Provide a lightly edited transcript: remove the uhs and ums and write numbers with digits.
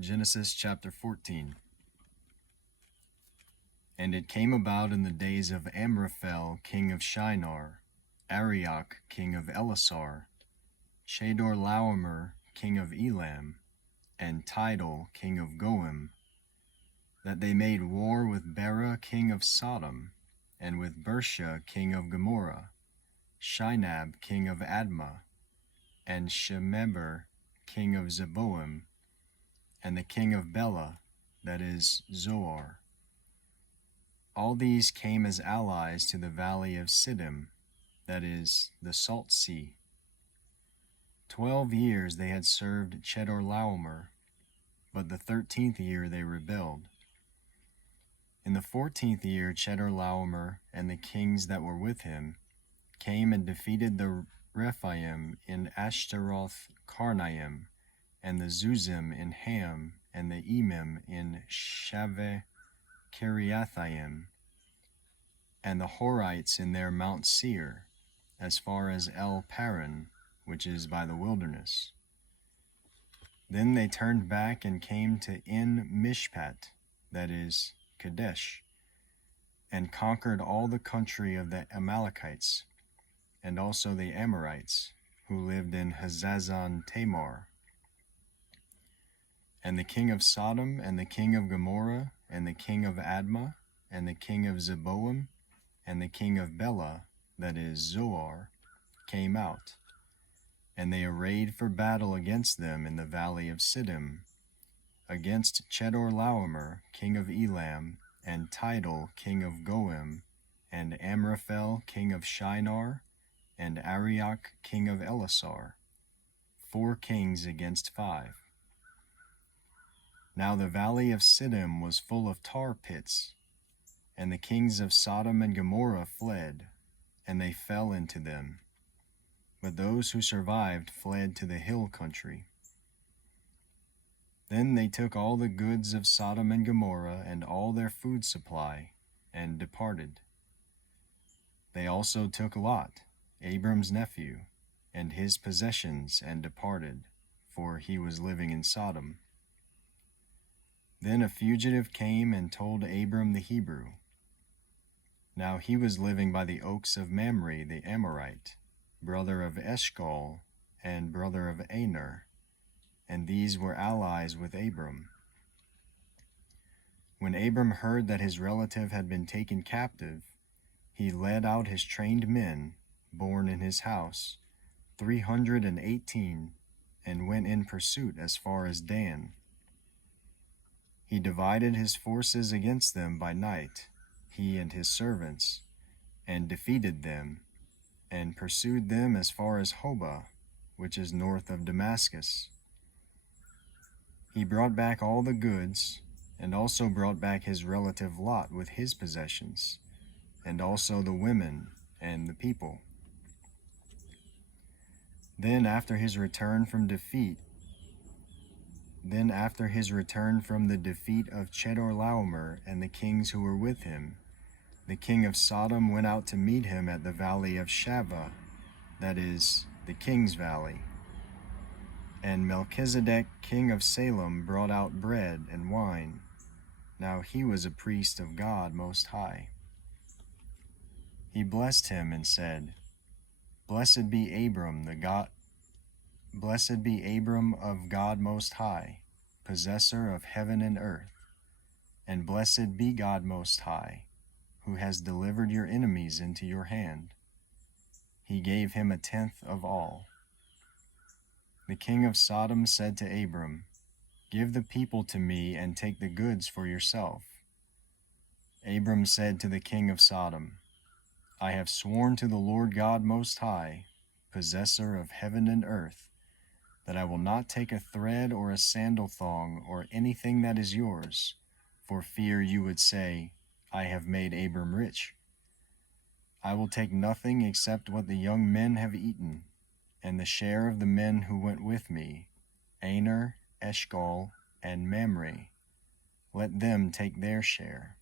Genesis chapter 14. And it came about in the days of Amraphel king of Shinar, Arioch king of Elasar, Chedorlaomer king of Elam, and Tidal king of Goim, that they made war with Bera king of Sodom, and with Bersha king of Gomorrah, Shinab king of Admah, and Shemeber king of Zeboim, and the king of Bela, that is, Zoar. All these came as allies to the valley of Siddim, that is, the Salt Sea. 12 years they had served Chedorlaomer, but the 13th year they rebelled. In the 14th year Chedorlaomer and the kings that were with him came and defeated the Rephaim in Ashtaroth Karnaim, and the Zuzim in Ham, and the Emim in Shaveh Kiriathaim, and the Horites in their Mount Seir, as far as El Paran, which is by the wilderness. Then they turned back and came to En Mishpat, that is, Kadesh, and conquered all the country of the Amalekites, and also the Amorites, who lived in Hazazon Tamar. And the king of Sodom, and the king of Gomorrah, and the king of Admah, and the king of Zeboim, and the king of Bela, that is, Zoar, came out, and they arrayed for battle against them in the valley of Siddim, against Chedorlaomer, king of Elam, and Tidal, king of Goim, and Amraphel, king of Shinar, and Arioch, king of Elasar, 4 kings against 5. Now the valley of Siddim was full of tar pits, and the kings of Sodom and Gomorrah fled, and they fell into them. But those who survived fled to the hill country. Then they took all the goods of Sodom and Gomorrah and all their food supply, and departed. They also took Lot, Abram's nephew, and his possessions, and departed, for he was living in Sodom. Then a fugitive came and told Abram the Hebrew. Now he was living by the oaks of Mamre the Amorite, brother of Eshcol, and brother of Aner, and these were allies with Abram. When Abram heard that his relative had been taken captive, he led out his trained men, born in his house, 318, and went in pursuit as far as Dan. He divided his forces against them by night, he and his servants, and defeated them, and pursued them as far as Hobah, which is north of Damascus. He brought back all the goods, and also brought back his relative Lot with his possessions, and also the women and the people. Then after his return from the defeat of Chedorlaomer and the kings who were with him, the king of Sodom went out to meet him at the valley of Shaveh, that is, the king's valley. And Melchizedek, king of Salem, brought out bread and wine. Now he was a priest of God Most High. He blessed him and said, Blessed be Abram of God Most High, possessor of heaven and earth, and blessed be God Most High, who has delivered your enemies into your hand. He gave him 1/10 of all. The king of Sodom said to Abram, Give the people to me and take the goods for yourself. Abram said to the king of Sodom, I have sworn to the Lord God Most High, possessor of heaven and earth, that I will not take a thread or a sandal thong or anything that is yours, for fear you would say, I have made Abram rich. I will take nothing except what the young men have eaten, and the share of the men who went with me, Aner, Eshcol, and Mamre. Let them take their share.